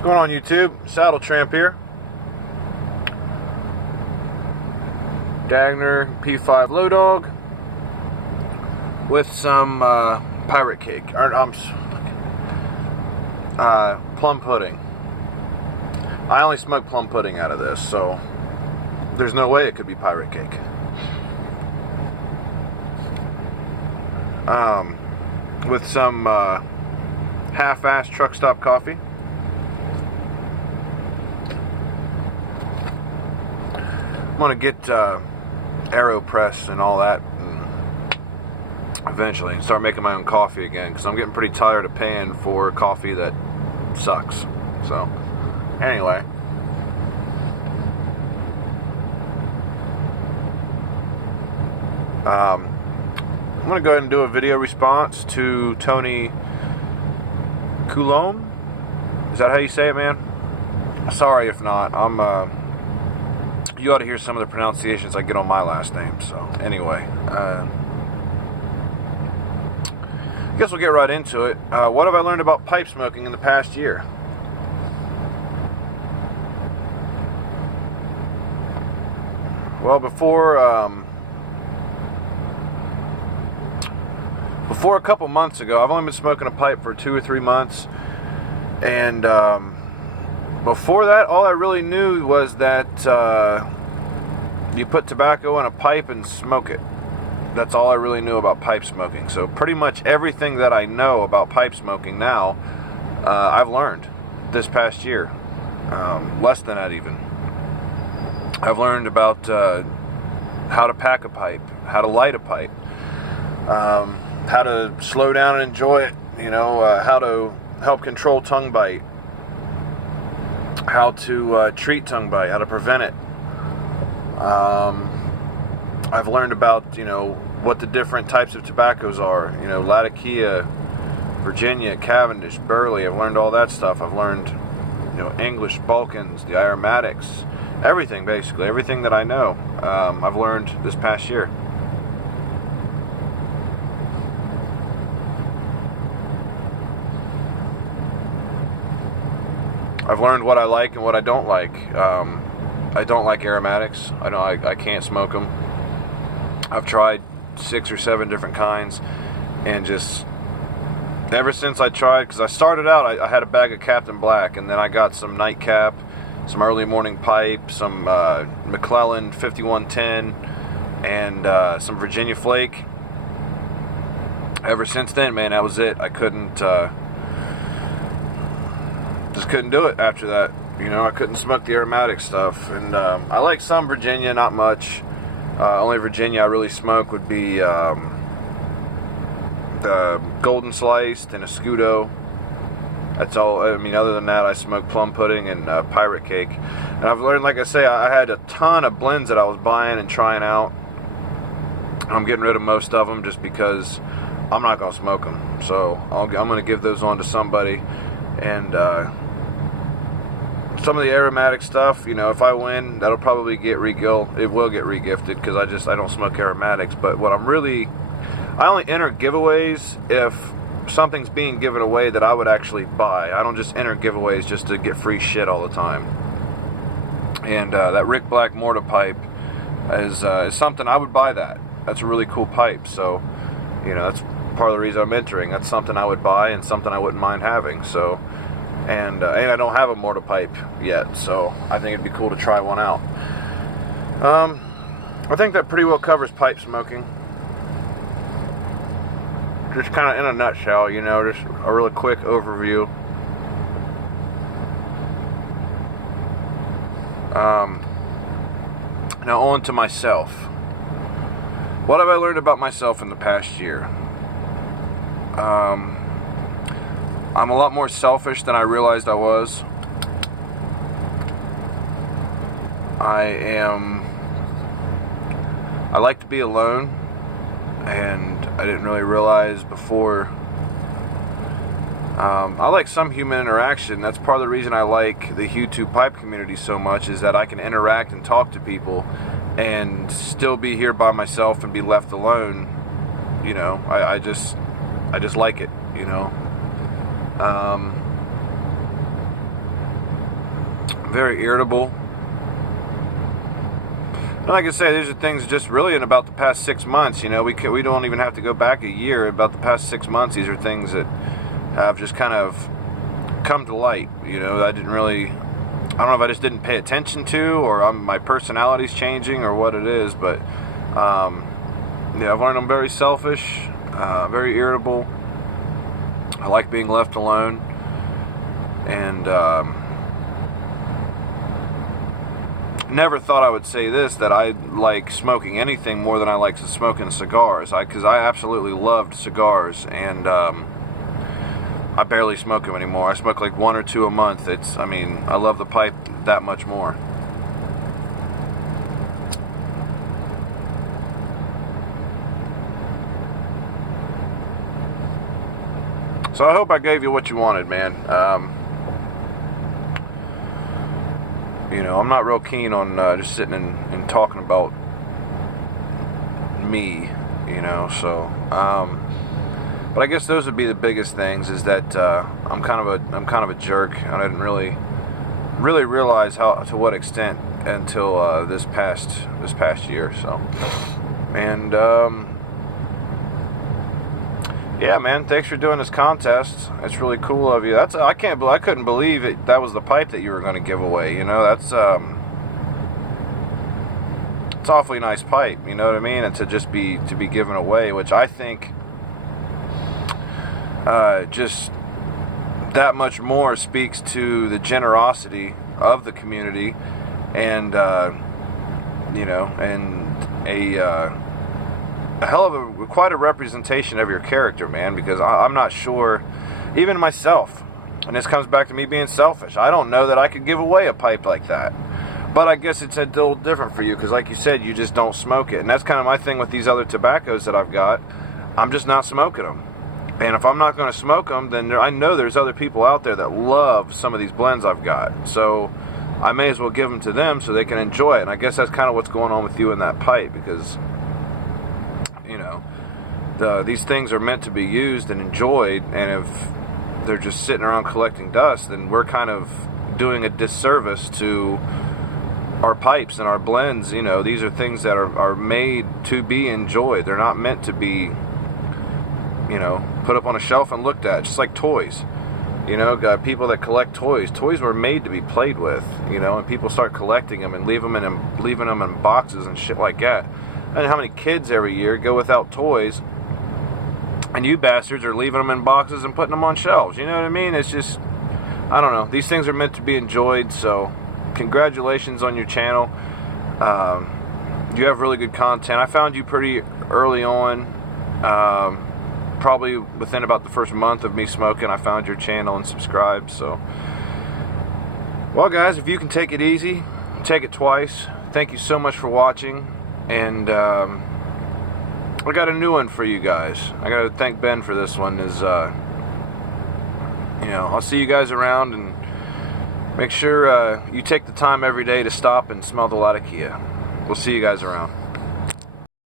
What's going on, YouTube? Saddle Tramp here. Dagner P5 Low Dog with some pirate cake, or plum pudding. I only smoke plum pudding out of this, so there's no way it could be pirate cake. With some half-ass truck stop coffee. I'm gonna get AeroPress and all that eventually and start making my own coffee again, because I'm getting pretty tired of paying for coffee that sucks. So anyway, I'm gonna go ahead and do a video response to Tony Coulombe. Is that how you say it, man? Sorry if not. You ought to hear some of the pronunciations I get on my last name. So anyway, I guess we'll get right into it. What have I learned about pipe smoking in the past year? Well, before a couple months ago, I've only been smoking a pipe for 2 or 3 months, and before that, all I really knew was that you put tobacco in a pipe and smoke it. That's all I really knew about pipe smoking. So pretty much everything that I know about pipe smoking now, I've learned this past year. Less than that even. I've learned about how to pack a pipe, how to light a pipe, how to slow down and enjoy it, how to help control tongue bite, how to treat tongue bite, how to prevent it. I've learned about, what the different types of tobaccos are, Latakia, Virginia, Cavendish, Burley. I've learned all that stuff. I've learned, English, Balkans, the aromatics, everything, basically, everything that I know, I've learned this past year. I've learned what I like and what I don't like. I don't like aromatics. I can't smoke them. I've tried 6 or 7 different kinds, and just ever since I tried, because I started out, I had a bag of Captain Black, and then I got some Nightcap, some Early Morning Pipe, some McClellan 5110, and some Virginia Flake. Ever since then, man, that was it. I couldn't do it after that. I couldn't smoke the aromatic stuff. And I like some Virginia, not much. Only Virginia I really smoke would be the Golden Sliced and Escudo. That's all. I mean, other than that, I smoke plum pudding and pirate cake. And I've learned, like I say, I had a ton of blends that I was buying and trying out. I'm getting rid of most of them just because I'm not going to smoke them. So I'm going to give those on to somebody. And some of the aromatic stuff, if I win, that'll probably get it will get regifted, because I don't smoke aromatics. But I only enter giveaways if something's being given away that I would actually buy. I don't just enter giveaways just to get free shit all the time. And that Rick Black mortar pipe is something I would buy. That's a really cool pipe. So that's part of the reason I'm entering. That's something I would buy and something I wouldn't mind having. So and I don't have a mortar pipe yet, so I think it'd be cool to try one out. I think that pretty well covers pipe smoking. Just kind of in a nutshell, just a really quick overview. Now on to myself. What have I learned about myself in the past year? I'm a lot more selfish than I realized I was. I like to be alone, and I didn't really realize before. I like some human interaction. That's part of the reason I like the YouTube pipe community so much, is that I can interact and talk to people and still be here by myself and be left alone. I just like it. very irritable. And like I say, these are things just really in about the past 6 months. You know, we don't even have to go back a year. About the past 6 months, these are things that have just kind of come to light. You know, I don't know if I just didn't pay attention to, or my personality's changing, or what it is. But yeah, I've learned I'm very selfish, very irritable. I like being left alone, and never thought I would say this, that I like smoking anything more than I like smoking cigars. Because I absolutely loved cigars, and I barely smoke them anymore. I smoke like 1 or 2 a month. I love the pipe that much more. So I hope I gave you what you wanted, man. You know, I'm not real keen on just sitting and talking about me, you know, so, but I guess those would be the biggest things, is that I'm kind of a jerk, and I didn't really realize to what extent until this past year. So, and yeah, man, thanks for doing this contest. It's really cool of you. I couldn't believe it. That was the pipe that you were going to give away. You know, it's awfully nice pipe. You know what I mean? And to be given away, which I think just that much more speaks to the generosity of the community, and you know, and a hell of quite a representation of your character, man, because I'm not sure, even myself, and this comes back to me being selfish, I don't know that I could give away a pipe like that. But I guess it's a little different for you, because like you said, you just don't smoke it. And that's kind of my thing with these other tobaccos that I've got. I'm just not smoking them. And if I'm not going to smoke them, then I know there's other people out there that love some of these blends I've got. So I may as well give them to them so they can enjoy it. And I guess that's kind of what's going on with you in that pipe, because, you know, these things are meant to be used and enjoyed, and if they're just sitting around collecting dust, then we're kind of doing a disservice to our pipes and our blends. You know, these are things that are made to be enjoyed. They're not meant to be, you know, put up on a shelf and looked at, just like toys. You know, got people that collect toys. Toys were made to be played with, you know, and people start collecting them and leaving them in boxes and shit like that. And how many kids every year go without toys, and you bastards are leaving them in boxes and putting them on shelves. You know what I mean? It's just, I don't know. These things are meant to be enjoyed, so congratulations on your channel. You have really good content. I found you pretty early on, probably within about the first month of me smoking. I found your channel and subscribed. So, well, guys, if you can take it easy, take it twice. Thank you so much for watching. And I got a new one for you guys. I got to thank Ben for this one. You know, I'll see you guys around, and make sure you take the time every day to stop and smell the Latakia. We'll see you guys around.